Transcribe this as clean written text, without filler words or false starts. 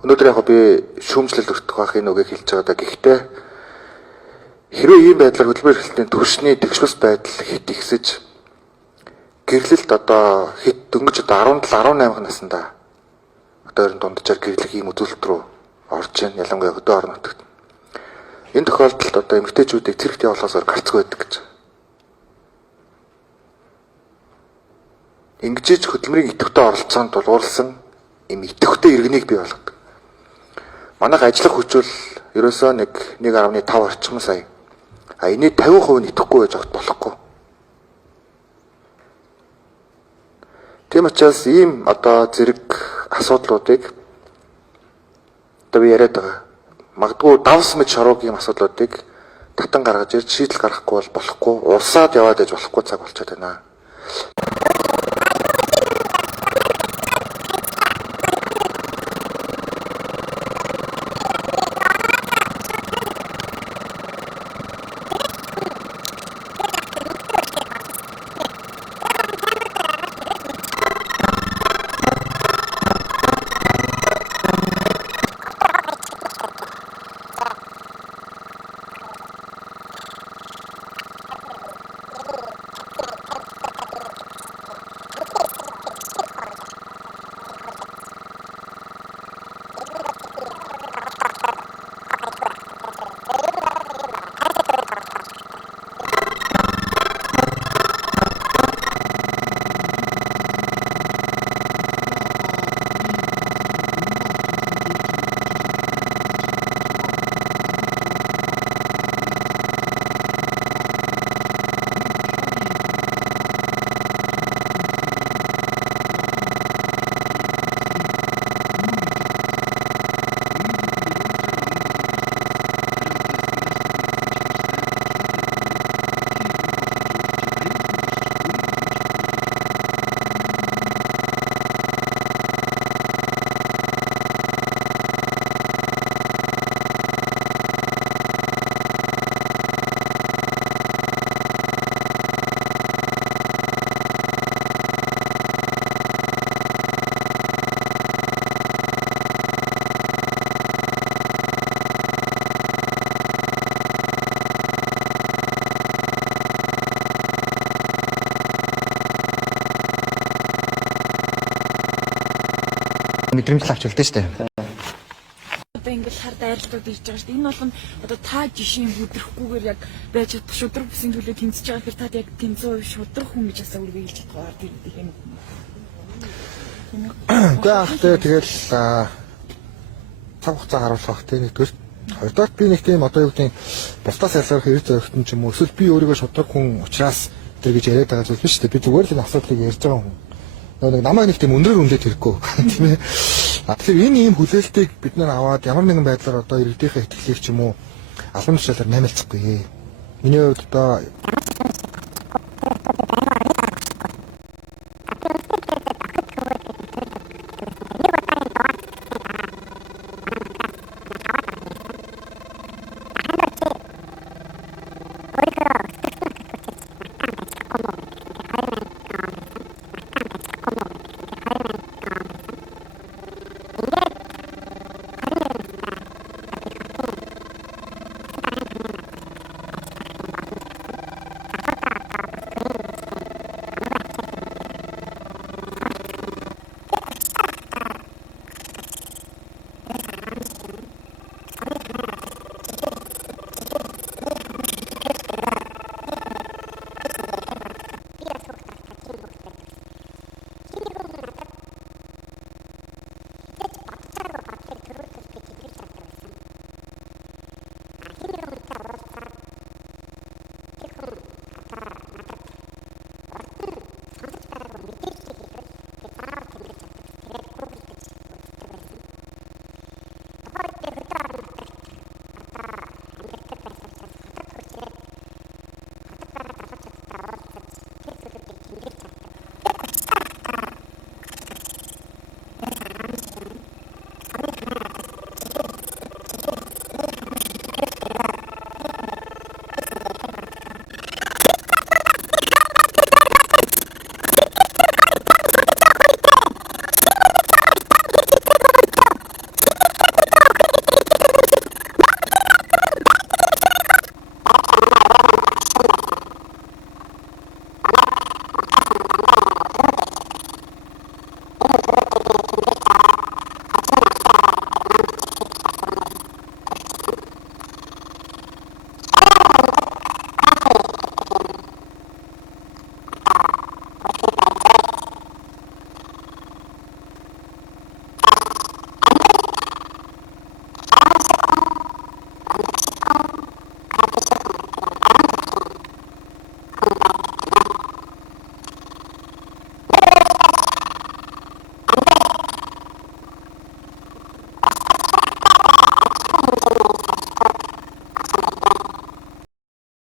Өнөөдөр яг би шүүмжлэл өртөх байхын үгийг хэлж байгаа даа. Гэхдээ хэрвээ ийм байдлаар хөдөлмөр эрхлэлтийн түвшний тэгшлэс байдал хит ихсэж гэрлэлт одоо хит дөнгөж одоо 17-18 наснда одоо ер нь дунджаар гэрлэх ийм үзүүлэлт рүү орж ийн ялангуяа хөдөө орон нутагт. Энэ тохиолдолд одоо эмэгтэйчүүдийг цэрэгт явуулахаас гарцгүй байдаг гэж. Ингэж хөдөлмөрийн идэвхтэй оролцоонд дулгуурласан ийм идэвхтэй иргэнийг бий болгодог. Манайх ажиллах хүчил ерөөсөө 1.5 орчим сая. Энийг 50% идэвхгүй байж огт болохгүй. Тийм учраас ийм одоо зэрэг асуудлуудыг одоо би яриад байгаа. Магадгүй давс мэд шаруугийн асуудлуудыг татан гаргаж ирж шийдэл гаргахгүй бол болохгүй. Урсаад яваад иж болохгүй цаг болчиход байна. Мэдрэмж авч үлдэн штэ. Одоо ингээд хард айрлтууд ирж байгаа штэ. Энэ бол одоо та жишээ бүдрэхгүйгээр яг байж чадах шудраг бүсийн төлөө тэмцэж байгаа хэрэг тад яг тэмцээ шудраг хүн гэж асаа үргэлж хэлж чадгаа тэр юм. Гэхдээ тэгэл цаг хугацаа харуулах бах тийм нэгдүгээр. Хоёрдоорт би нэг тийм одоо юу гэдэг бусдаас ялгарх хэрэг зоригтон ч юм уу эсвэл би өөрийгөө шудраг хүн учраас тэр гэж яриад байгаа зүйл биш шүү дээ. Би зүгээр л энэ асуудлыг ярьж байгаа хүн. Нэг намайг нэг тийм өндрөр үндэт хэрэггүй тийм ээ. Тэгэхээр энэ ийм хүлээлтийг бид нар аваад ямар нэгэн байдлаар одоо иргэдийнхээ итгэлийг ч юм уу албан тушаалаар наймалцахгүй. Миний хувьд одоо